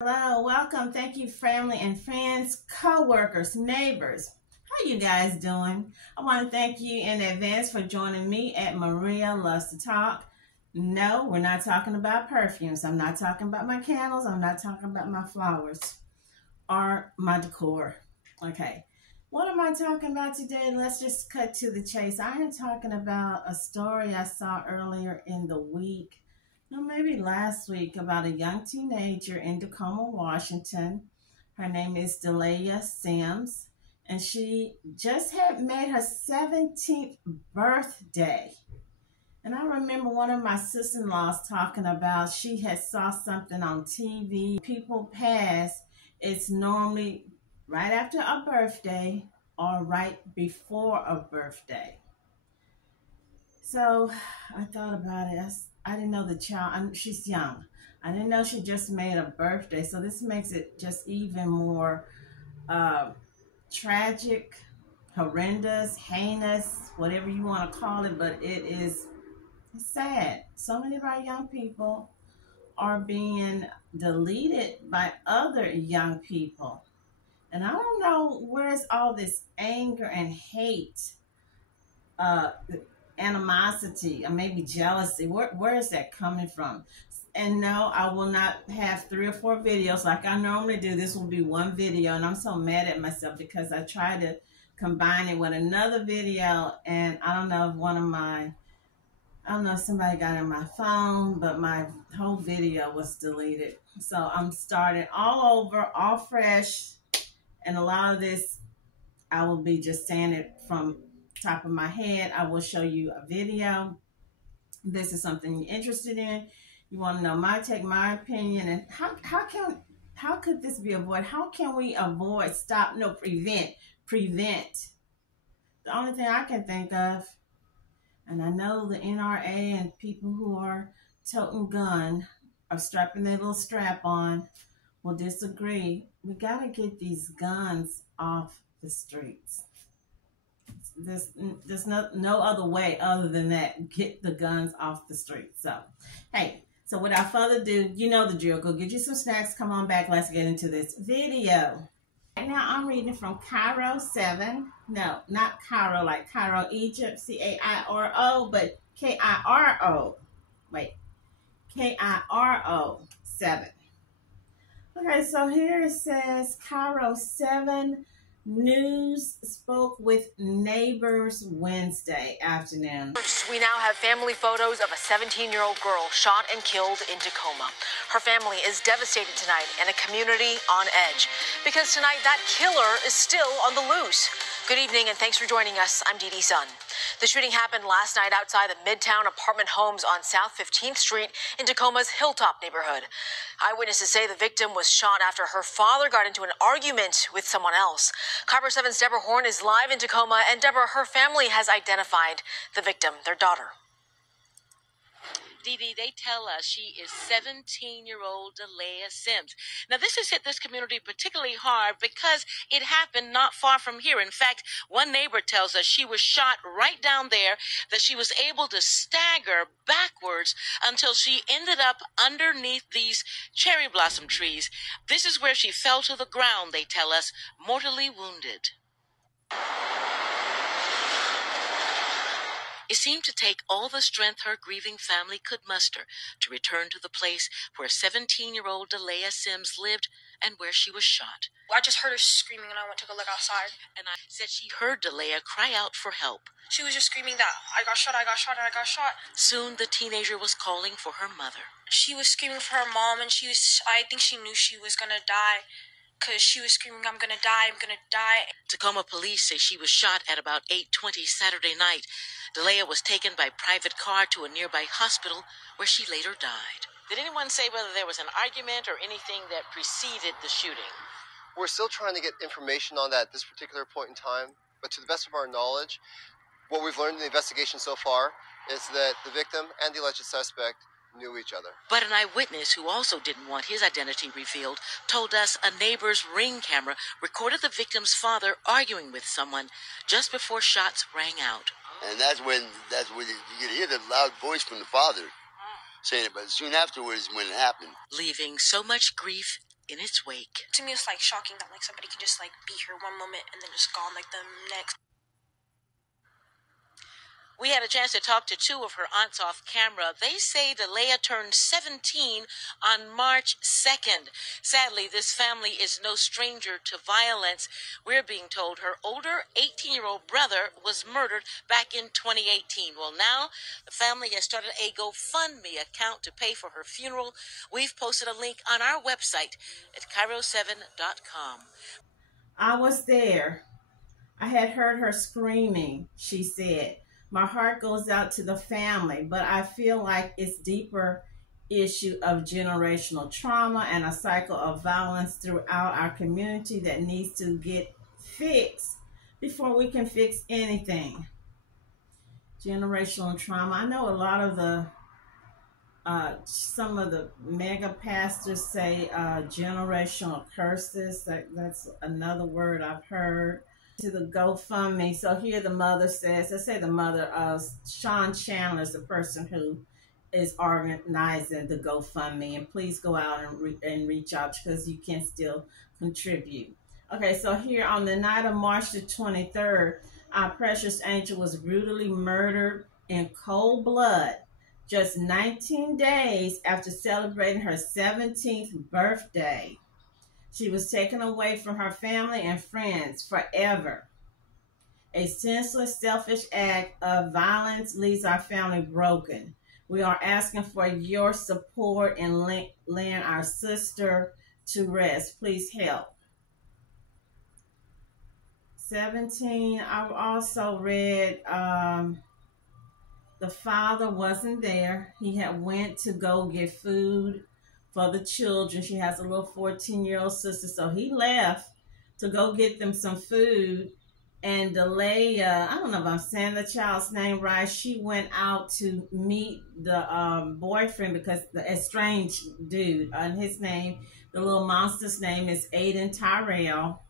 Hello, welcome. Thank you, family and friends, co-workers, neighbors. How you guys doing? I want to thank you in advance for joining me at Maria Loves to Talk. No, we're not talking about perfumes. I'm not talking about my candles. I'm not talking about my flowers or my decor. Okay. What am I talking about today? Let's just cut to the chase. I am talking about a story I saw earlier in the week, no, maybe last week, about a young teenager in Tacoma, Washington. Her name is Delia Sims, and she just had made her 17th birthday. And I remember one of my sister-in-laws talking about she had saw something on TV. People pass, it's normally right after a birthday or right before a birthday. So I thought about it. I didn't know the child, she's young. I didn't know she just made a birthday. So this makes it just even more tragic, horrendous, heinous, whatever you want to call it. But it's sad. So many of our young people are being deleted by other young people. And I don't know where's all this anger and hate, uh, animosity, or maybe jealousy. Where is that coming from? And no, I will not have 3 or 4 videos like I normally do. This will be one video, and I'm so mad at myself because I tried to combine it with another video, and I don't know if I don't know if somebody got in my phone, but my whole video was deleted. So I'm starting all over, all fresh, and a lot of this I will be just saying it from top of my head. I will show you a video. This is something you're interested in. You want to know my take, my opinion, and how could this be avoided? How can we avoid, stop, no, prevent? The only thing I can think of, and I know the NRA and people who are toting gun or strapping their little strap on will disagree. We got to get these guns off the streets. There's no other way other than that. Get the guns off the street. So, hey, so without further ado, you know the drill. Go get you some snacks. Come on back. Let's get into this video. Right now, I'm reading from Cairo 7. No, not Cairo, like Cairo, Egypt, Cairo, but Kiro. Wait, Kiro 7. Okay, so here it says Cairo 7. News spoke with neighbors Wednesday afternoon. We now have family photos of a 17-year-old girl shot and killed in Tacoma. Her family is devastated tonight and a community on edge because tonight that killer is still on the loose. Good evening and thanks for joining us. I'm Dee Dee Sun. The shooting happened last night outside the Midtown apartment homes on South 15th Street in Tacoma's Hilltop neighborhood. Eyewitnesses say the victim was shot after her father got into an argument with someone else. Cairo 7's Deborah Horn is live in Tacoma, and Deborah, her family has identified the victim, their daughter. Dee Dee, they tell us she is 17-year-old Delia Sims. Now, this has hit this community particularly hard because it happened not far from here. In fact, one neighbor tells us she was shot right down there, that she was able to stagger backwards until she ended up underneath these cherry blossom trees. This is where she fell to the ground, they tell us, mortally wounded. It seemed to take all the strength her grieving family could muster to return to the place where 17-year-old Delia Sims lived and where she was shot. I just heard her screaming and I went to go look outside. And I said she heard Delia cry out for help. She was just screaming that I got shot, I got shot, I got shot. Soon the teenager was calling for her mother. She was screaming for her mom, and I think she knew she was gonna die, because she was screaming, I'm gonna die, I'm gonna die. Tacoma police say she was shot at about 8:20 Saturday night. Delia was taken by private car to a nearby hospital where she later died. Did anyone say whether there was an argument or anything that preceded the shooting? We're still trying to get information on that at this particular point in time, but to the best of our knowledge, what we've learned in the investigation so far is that the victim and the alleged suspect knew each other. But an eyewitness who also didn't want his identity revealed told us a neighbor's Ring camera recorded the victim's father arguing with someone just before shots rang out. And that's when you could hear the loud voice from the father saying it, but soon afterwards when it happened. Leaving so much grief in its wake. To me, it's like shocking that like somebody can just like be here one moment and then just gone like the next. We had a chance to talk to two of her aunts off camera. They say Delia turned 17 on March 2nd. Sadly, this family is no stranger to violence. We're being told her older 18-year-old brother was murdered back in 2018. Well, now the family has started a GoFundMe account to pay for her funeral. We've posted a link on our website at Cairo7.com. I was there. I had heard her screaming, she said. My heart goes out to the family, but I feel like it's deeper issue of generational trauma and a cycle of violence throughout our community that needs to get fixed before we can fix anything. Generational trauma. I know a lot of the some of the mega pastors say generational curses. That's another word I've heard. To the GoFundMe. So here the mother says, let's say the mother, Sean Chandler is the person who is organizing the GoFundMe, and please go out and reach out because you can still contribute. Okay, so here on the night of March the 23rd, our precious angel was brutally murdered in cold blood just 19 days after celebrating her 17th birthday. She was taken away from her family and friends forever. A senseless, selfish act of violence leaves our family broken. We are asking for your support in laying our sister to rest. Please help. 17, I also read the father wasn't there. He had went to go get food for the children. She has a little 14-year-old sister, so he left to go get them some food. And Delia, I don't know if I'm saying the child's name right, she went out to meet the boyfriend because the estranged dude, and his name, the little monster's name is Aiden Tyrrell.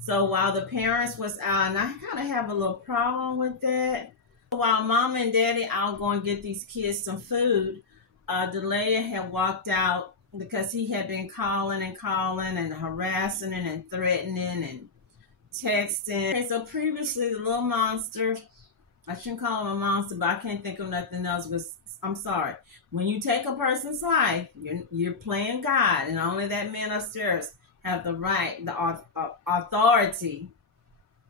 So while the parents was out, and I kind of have a little problem with that, while mom and daddy out going to get these kids some food, Delia had walked out because he had been calling and harassing and threatening and texting. Okay, so previously the little monster, I shouldn't call him a monster, but I can't think of nothing else. Because I'm sorry, when you take a person's life, you're playing God, and only that man upstairs have the right, the authority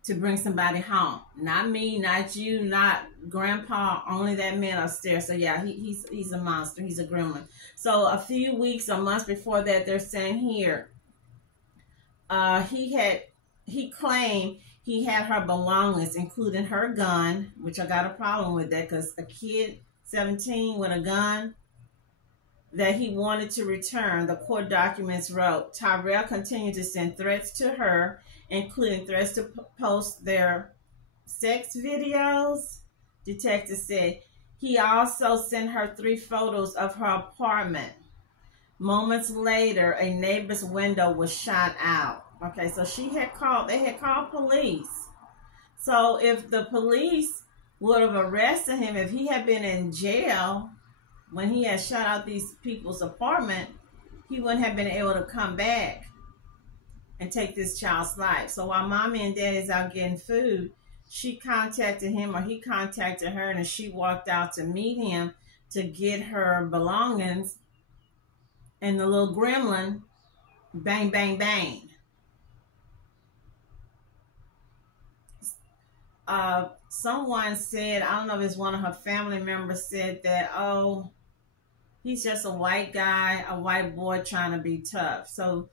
to bring somebody home. Not me, not you, not grandpa, only that man upstairs. So yeah, he's a monster. He's a gremlin. So a few weeks or months before that, they're saying here, he claimed he had her belongings, including her gun, which I got a problem with that because a kid 17 with a gun that he wanted to return. The court documents wrote, Tyrrell continued to send threats to her, including threats to post their sex videos. Detectives said he also sent her 3 photos of her apartment. Moments later, a neighbor's window was shot out. Okay, so they had called police. So if the police would have arrested him, if he had been in jail when he had shot out these people's apartment, he wouldn't have been able to come back and take this child's life. So while mommy and daddy's out getting food, she contacted him, or he contacted her, and she walked out to meet him to get her belongings. And the little gremlin, bang, bang, bang. Someone said, I don't know if it's one of her family members, said that, oh, he's just a white guy, a white boy trying to be tough. So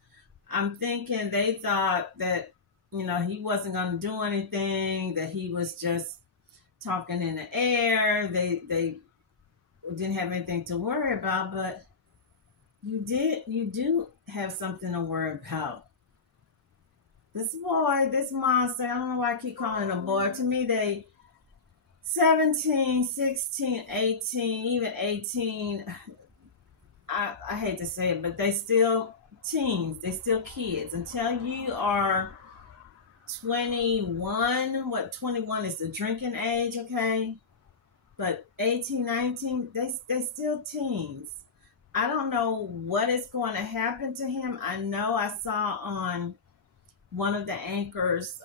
I'm thinking they thought that, he wasn't going to do anything, that he was just talking in the air. They didn't have anything to worry about, but you do have something to worry about. This boy, this monster, I don't know why I keep calling him a boy. To me, they 17, 16, 18, even 18. I hate to say it, but they still teens. They still kids. Until you are 21, 21 is the drinking age, okay? But 18, 19, they still teens. I don't know what is going to happen to him. I know I saw on one of the anchors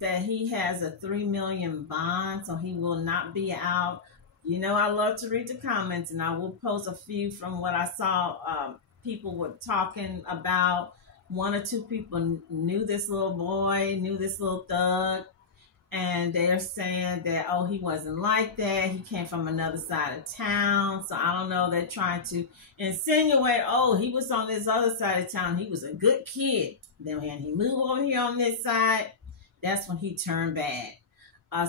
that he has a $3 million bond, so he will not be out. You know, I love to read the comments, and I will post a few from what I saw. People were talking about. One or two people knew this little boy, knew this little thug, and they're saying that, oh, he wasn't like that. He came from another side of town. So I don't know. They're trying to insinuate, oh, he was on this other side of town. He was a good kid. Then when he moved over here on this side, that's when he turned bad.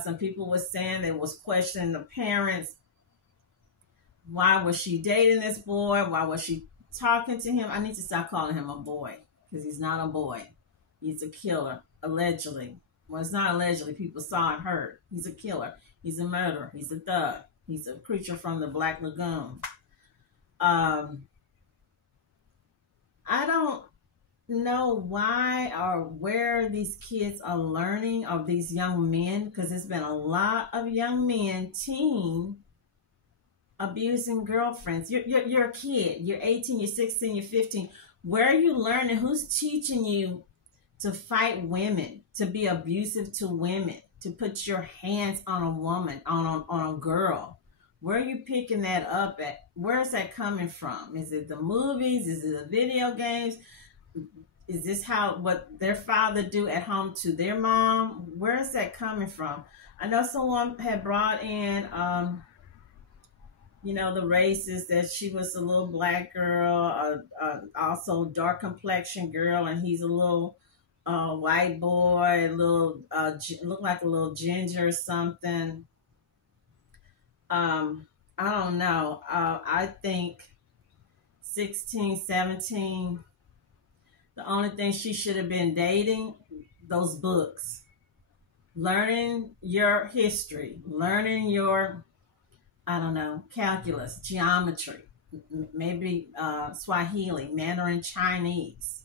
Some people were saying they was questioning the parents. Why was she dating this boy? Why was she talking to him? I need to stop calling him a boy because he's not a boy. He's a killer, allegedly. Well, it's not allegedly. People saw and heard. He's a killer. He's a murderer. He's a thug. He's a creature from the Black Lagoon. I don't know why or where these kids are learning, or these young men, because there's been a lot of young men, teen, abusing girlfriends. You're a kid. You're 18, you're 16, you're 15. Where are you learning? Who's teaching you to fight women, to be abusive to women, to put your hands on a woman, on a girl? Where are you picking that up at? Where is that coming from? Is it the movies? Is it the video games? Is this what their father do at home to their mom? Where is that coming from? I know someone had brought in, the racist, that she was a little black girl, also dark complexion girl, and he's a little white boy, look like a little ginger or something. I don't know. I think 16, 17, the only thing she should have been dating, those books. Learning your history, learning your, calculus, geometry, maybe Swahili, Mandarin Chinese,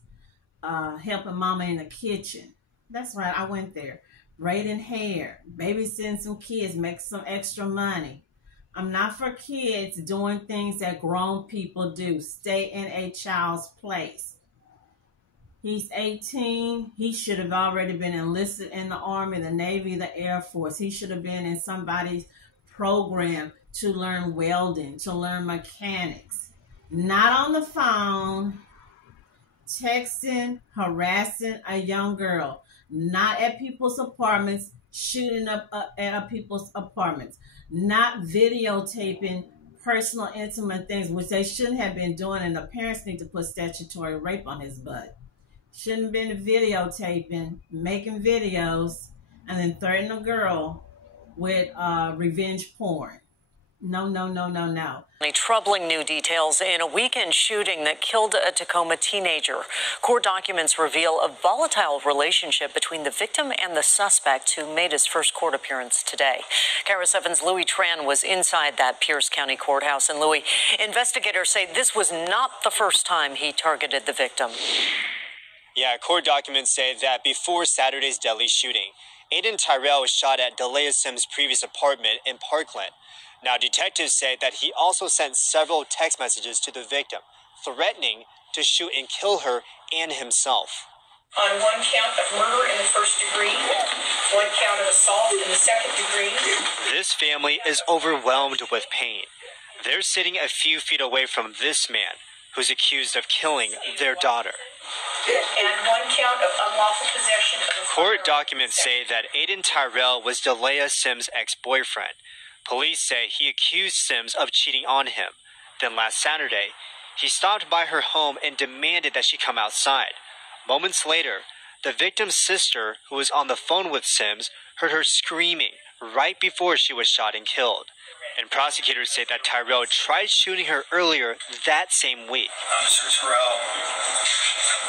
helping mama in the kitchen. That's right, I went there. Braiding hair, babysitting some kids, make some extra money. I'm not for kids doing things that grown people do. Stay in a child's place. He's 18. He should have already been enlisted in the Army, the Navy, the Air Force. He should have been in somebody's program to learn welding, to learn mechanics. Not on the phone, texting, harassing a young girl. Not at people's apartments, shooting up at people's apartments. Not videotaping personal, intimate things, which they shouldn't have been doing, and the parents need to put statutory rape on his butt. Shouldn't have been videotaping, making videos, and then threatening a girl with revenge porn. No. Troubling new details in a weekend shooting that killed a Tacoma teenager. Court documents reveal a volatile relationship between the victim and the suspect, who made his first court appearance today. KARA 7's Louis Tran was inside that Pierce County courthouse. And Louis, investigators say this was not the first time he targeted the victim. Yeah, court documents say that before Saturday's deadly shooting, Aiden Tyrrell was shot at Delia Sims' previous apartment in Parkland. Now, detectives say that he also sent several text messages to the victim, threatening to shoot and kill her and himself. On one count of murder in the first degree, one count of assault in the second degree. This family is overwhelmed with pain. They're sitting a few feet away from this man, who's accused of killing their daughter. And one count of unlawful possession of a Court documents say that Aiden Tyrrell was Delia Sims' ex-boyfriend. Police say he accused Sims of cheating on him. Then last Saturday, he stopped by her home and demanded that she come outside. Moments later, the victim's sister, who was on the phone with Sims, heard her screaming right before she was shot and killed. And prosecutors say that Tyrrell tried shooting her earlier that same week. Mr. Tyrrell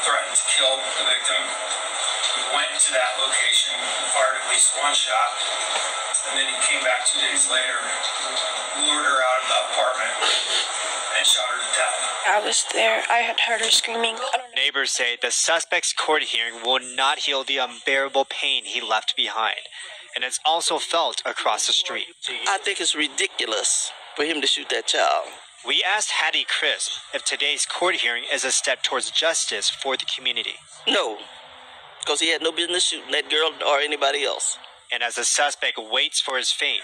threatened to kill the victim. We went to that location, fired at least one shot, and then he came back 2 days later, lured her out of the apartment, and shot her to death. I was there. I had heard her screaming. Neighbors say the suspect's court hearing will not heal the unbearable pain he left behind, and it's also felt across the street. I think it's ridiculous for him to shoot that child. We asked Hattie Crisp if today's court hearing is a step towards justice for the community. No, because he had no business shooting that girl or anybody else. And as the suspect waits for his fate,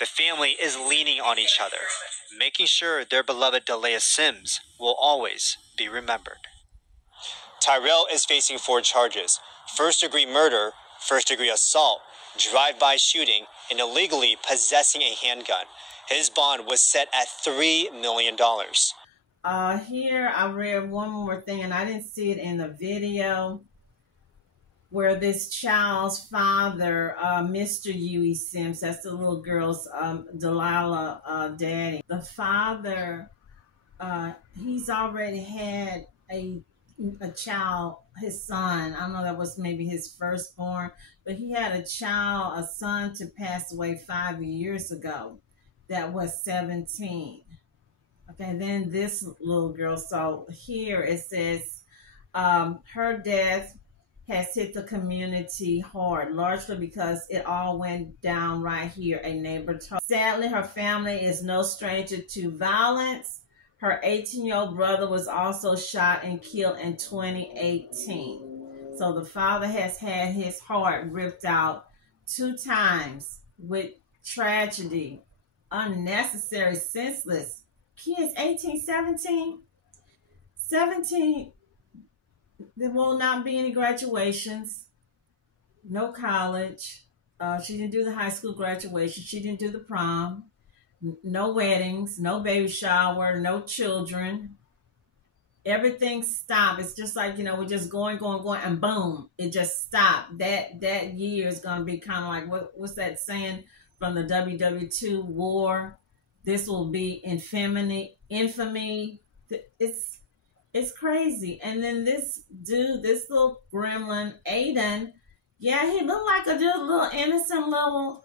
the family is leaning on each other, making sure their beloved Delia Sims will always be remembered. Tyrrell is facing 4 charges: first-degree murder, first-degree assault, drive-by shooting, and illegally possessing a handgun. His bond was set at $3 million. Here I read one more thing, and I didn't see it in the video, where this child's father, Mr. Huey Sims, that's the little girl's Delilah daddy. The father, he's already had a child, his son. I don't know, that was maybe his firstborn, but he had a son to pass away 5 years ago that was 17. Okay, then this little girl, so here it says her death has hit the community hard, largely because it all went down right here, a neighbor told. Sadly, her family is no stranger to violence. Her 18-year-old brother was also shot and killed in 2018. So the father has had his heart ripped out 2 times with tragedy, unnecessary, senseless. Kids 18, 17, there will not be any graduations, no college. She didn't do the high school graduation. She didn't do the prom. No weddings, no baby shower, no children. Everything stopped. It's just like, we're just going, and boom, it just stopped. That year is going to be kind of like, what's that saying from the WW2 war? This will be infamy. It's crazy. And then this dude, this little gremlin, Aiden, yeah, he looked like a little innocent little,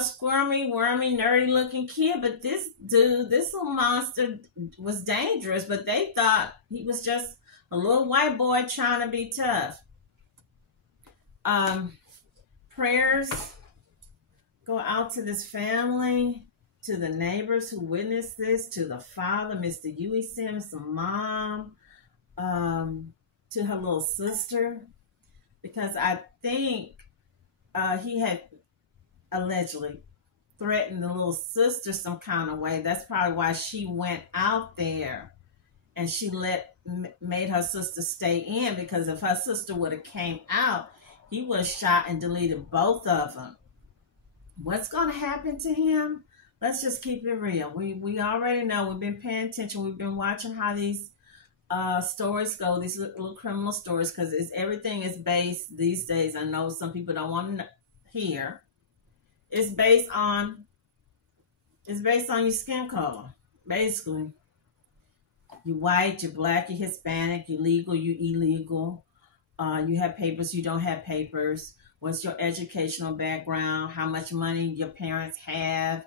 squirmy, wormy, nerdy looking kid. But this dude, this little monster was dangerous, but they thought he was just a little white boy trying to be tough. Prayers go out to this family, to the neighbors who witnessed this, to the father, Mr. Huey Sims, the mom, to her little sister, because I think he had allegedly threatened the little sister some kind of way. That's probably why she went out there and she made her sister stay in, because if her sister would have came out, he would have shot and deleted both of them. What's going to happen to him? Let's just keep it real. We already know. We've been paying attention. We've been watching how these stories go, these little criminal stories, because everything is based these days. I know some people don't want to hear. It's based on your skin color, basically. You're white, you're black, you're Hispanic, you're legal, you're illegal. You have papers, you don't have papers. What's your educational background? How much money your parents have?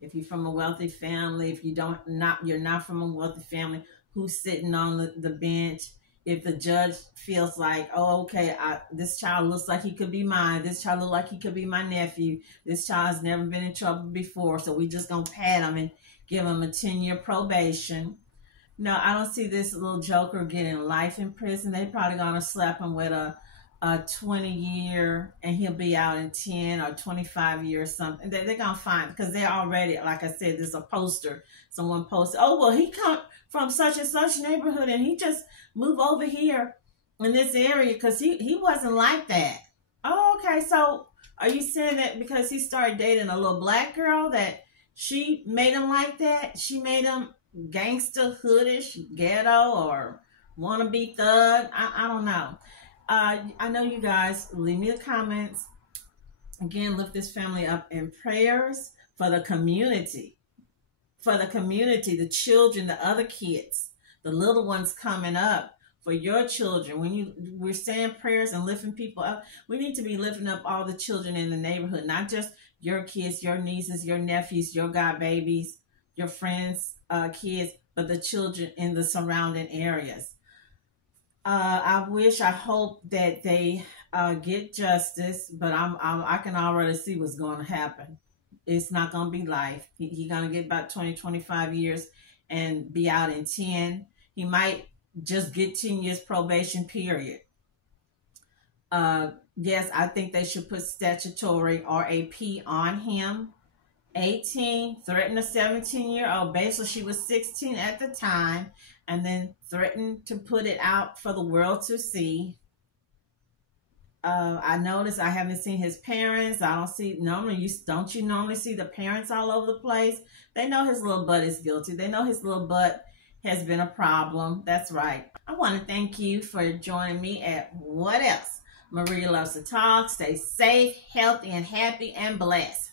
If you're from a wealthy family, if you're not from a wealthy family, who's sitting on the bench? If the judge feels like, oh, okay, this child looks like he could be mine. This child looks like he could be my nephew. This child's never been in trouble before, so we just gonna pat him and give him a 10-year probation. No, I don't see this little joker getting life in prison. They probably gonna slap him with a 20-year, and he'll be out in 10 or 25 years, something. They're gonna find, because they're already, like I said, there's a poster. Someone posted, oh, well, he come from such and such neighborhood, and he just moved over here in this area because he wasn't like that. Oh, okay. So are you saying that because he started dating a little black girl that she made him like that? She made him gangster, hoodish, ghetto, or wannabe thug? I don't know. I know you guys. Leave me the comments. Again, lift this family up in prayers for the community. For the community, the children, the other kids, the little ones coming up, for your children. We're saying prayers and lifting people up, we need to be lifting up all the children in the neighborhood, not just your kids, your nieces, your nephews, your godbabies, your friends' kids, but the children in the surrounding areas. I hope that they get justice, but I can already see what's going to happen. It's not going to be life. He's going to get about 20, 25 years and be out in 10. He might just get 10 years probation, period. Yes, I think they should put statutory RAP on him. 18, threatened a 17-year-old. Basically, she was 16 at the time, and then threatened to put it out for the world to see. I noticed I haven't seen his parents. I don't see, normally, don't you normally see the parents all over the place? They know his little butt is guilty. They know his little butt has been a problem. That's right. I want to thank you for joining me at What Else? Maria loves to talk. Stay safe, healthy, and happy, and blessed.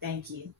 Thank you.